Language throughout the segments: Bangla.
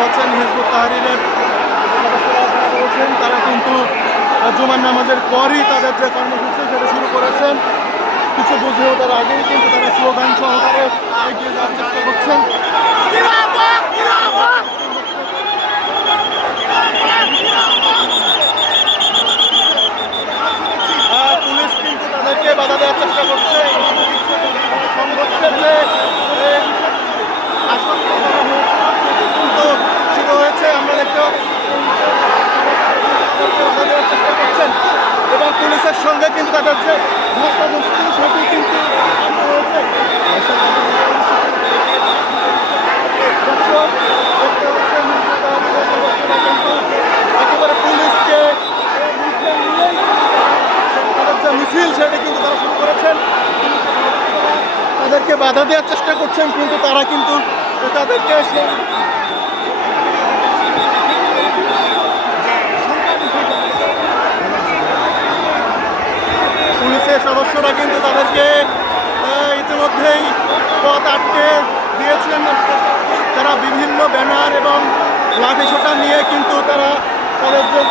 পাচ্ছেন হিজবুত তাহরীরের সদস্যরা যারা রয়েছেন তারা কিন্তু জুমার নামাজের পরই তাদের যে কর্মসূচি সেটা শুরু করেছেন। কিছু বুঝে ওঠার আগেই কিন্তু তারা স্লোগান সহকারে এগিয়ে যাওয়ার চেষ্টা করছেন। পুলিশ কিন্তু তাদেরকে বাধা দেওয়ার চেষ্টা করছে। সংঘর্ষের যে আশঙ্কা করা হয়েছে কিন্তু শুরু হয়েছে। আমরা দেখতে বাধা দেওয়ার চেষ্টা করছেন এবং পুলিশের সঙ্গে কিন্তু তাদের যে ধস্তাধস্তি সেটি কিন্তু হয়েছে। একেবারে পুলিশকে তাদের যে মিছিল সেটি কিন্তু তারা শুরু করেছেন। তাদেরকে বাধা দেওয়ার চেষ্টা করছেন কিন্তু তারা কিন্তু তাদেরকে পুলিশের সদস্যরা কিন্তু তাদেরকে ইতিমধ্যেই পথ আটকে দিয়েছেন। তারা বিভিন্ন ব্যানার এবং লাঠিসোঁটা নিয়ে কিন্তু তারা তাদের যে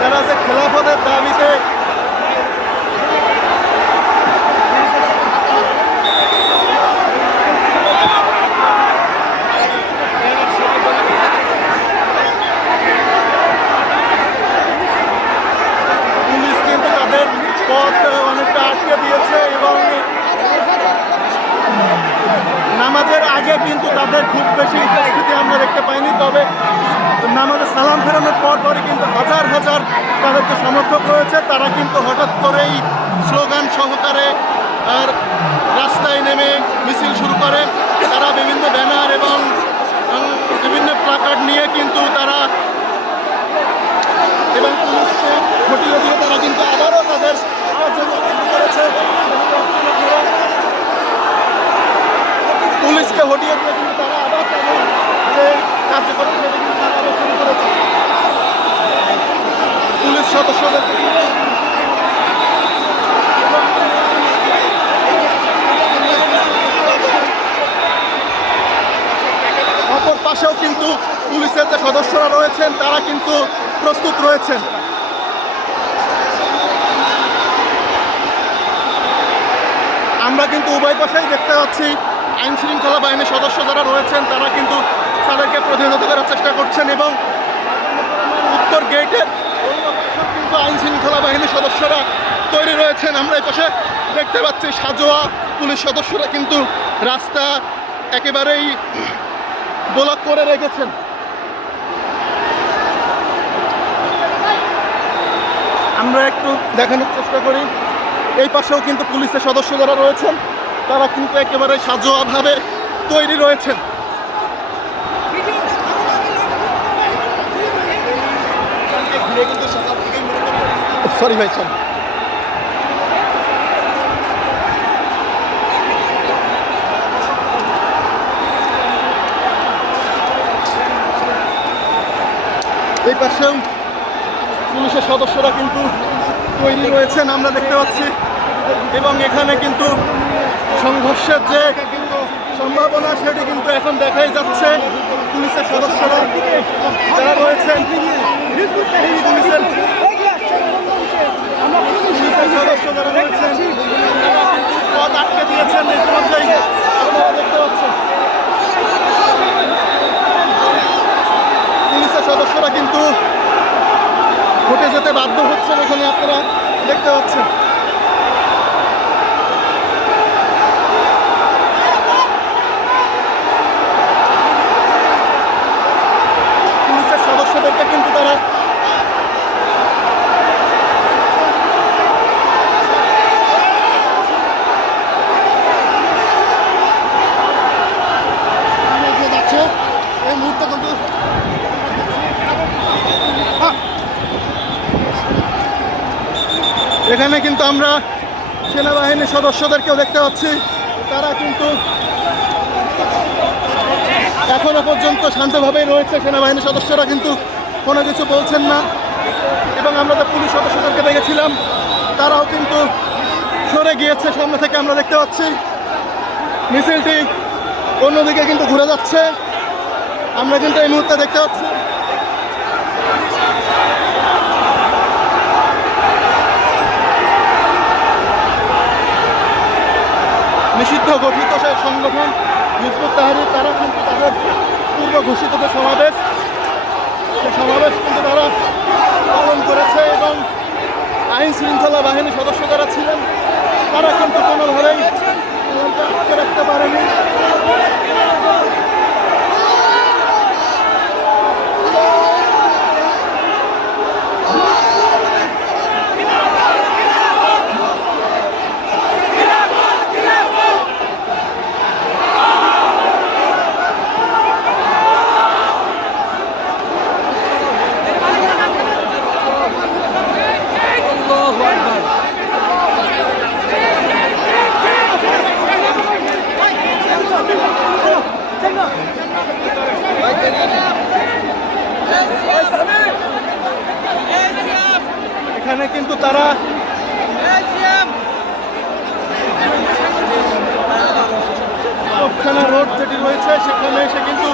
তারা যে খেলাফতের দাবিতে পুলিশ কিন্তু তাদের পথ অনেকটা আটকে দিয়েছে এবং নামাজের আগে কিন্তু তাদের খুব বেশি উপস্থিতি আমরা দেখতে পাইনি। তবে নামাজের সালাম ফেরানোর পরই কিন্তু হাজার হাজার তাদের যে সমর্থক রয়েছে তারা কিন্তু হঠাৎ করেই স্লোগান সহকারে আর রাস্তায় নেমে মিছিল শুরু করে। তারা বিভিন্ন ব্যানার এবং বিভিন্ন প্লাকার্ড নিয়ে কিন্তু তারা এবং পুলিশকে ঘটিয়ে দিয়ে তারা কিন্তু আবারও তাদের করেছে। পুলিশকে হটিয়ে দিয়ে কিন্তু তারা আবার তাদের যে কার্যক্রম সেটা কিন্তু তারা আবার শুরু করেছে। পুলিশ সদস্যদের অপর পাশেও কিন্তু পুলিশের যে সদস্যরা রয়েছেন তারা কিন্তু প্রস্তুত রয়েছেন। আমরা কিন্তু উভয় পাশেই দেখতে পাচ্ছি আইন শৃঙ্খলা বাহিনীর সদস্য যারা রয়েছেন তারা কিন্তু তাদেরকে প্রতিহত করার চেষ্টা করছেন এবং উত্তর গেটের কিন্তু আইন শৃঙ্খলা বাহিনীর সদস্যরা তৈরি রয়েছেন। আমরা এই পাশে দেখতে পাচ্ছি সাজোয়া পুলিশ সদস্যরা কিন্তু রাস্তা একেবারেই ব্লক করে রেখেছেন। আমরা একটু দেখানোর চেষ্টা করি। এই পাশেও কিন্তু পুলিশের সদস্য যারা রয়েছেন তারা কিন্তু একেবারে সাজোয়াভাবে তৈরি রয়েছেন। সরি ভাই, সরি। এই পাশেও পুলিশের সদস্যরা কিন্তু তৈরি রয়েছেন আমরা দেখতে পাচ্ছি এবং এখানে কিন্তু সংঘর্ষের যে সম্ভাবনা সেটি কিন্তু এখন দেখাই যাচ্ছে। পুলিশের সদস্যরা যারা রয়েছেন পুলিশের সদস্য যারা রয়েছেন তারা কিন্তু পথ আটকে দিয়েছেন। ইতিমধ্যেই আপনারা দেখতে পাচ্ছেন পুলিশের সদস্যরা কিন্তু ঘটে যেতে বাধ্য হচ্ছেন। এখানে আপনারা দেখতে পাচ্ছেন পুলিশের সদস্যদেরকে কিন্তু তারা যাচ্ছে এই মুহূর্তে কিন্তু এখানে কিন্তু আমরা সেনাবাহিনীর সদস্যদেরকেও দেখতে পাচ্ছি তারা কিন্তু এখনো পর্যন্ত শান্তভাবেই রয়েছে। সেনাবাহিনীর সদস্যরা কিন্তু কোনো কিছু বলছেন না এবং আমরা যে পুলিশ সদস্যদেরকে দেখেছিলাম তারাও কিন্তু সরে গিয়েছে সামনে থেকে আমরা দেখতে পাচ্ছি। মিছিলটি অন্যদিকে কিন্তু ঘুরে যাচ্ছে, আমরা কিন্তু এই মুহূর্তে দেখতে পাচ্ছি। নিষিদ্ধ গঠিত সেই সংগঠন হিজবুত তাহরীর তারা কিন্তু তাদের পূর্ব ঘোষিত যে সমাবেশ, সেই সমাবেশ কিন্তু তারা পালন করেছে এবং আইন শৃঙ্খলা বাহিনীর সদস্য যারা ছিলেন তারা কিন্তু কোনোভাবেই আটকে রাখতে পারেনি। এখানে কিন্তু তারা রোড যেটি রয়েছে সেখানে এসে কিন্তু